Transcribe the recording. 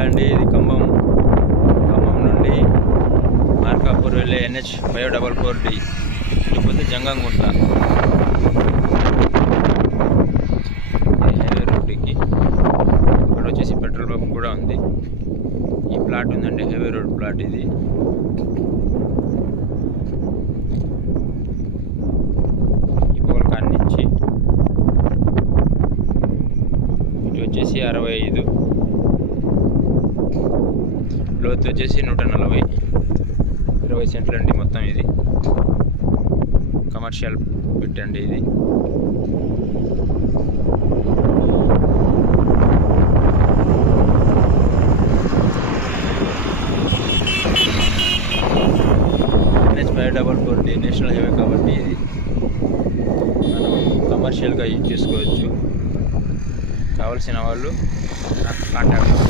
అండి ఇది ఖమ్మం నుండి మార్కాపూర్ వెళ్ళే NH 544D లేకపోతే జంగంగుంట హైవే రోడ్డుకి. ఇక్కడ వచ్చేసి పెట్రోల్ పంప్ కూడా ఉంది. ఈ ప్లాట్ ఉందండి, హైవే రోడ్ ప్లాట్ ఇది. ఈ పోల్కాన్ నుంచి ఇటు వచ్చేసి 65, లోతు వచ్చేసి 140, 20 సెంట్లు అండి మొత్తం. ఇది కమర్షియల్ పెట్టండి ఇది. NH 544D నేషనల్ హైవే కాబట్టి ఇది మనం కమర్షియల్గా యూజ్ చేసుకోవచ్చు. కావాల్సిన వాళ్ళు నాకు కాంటాక్ట్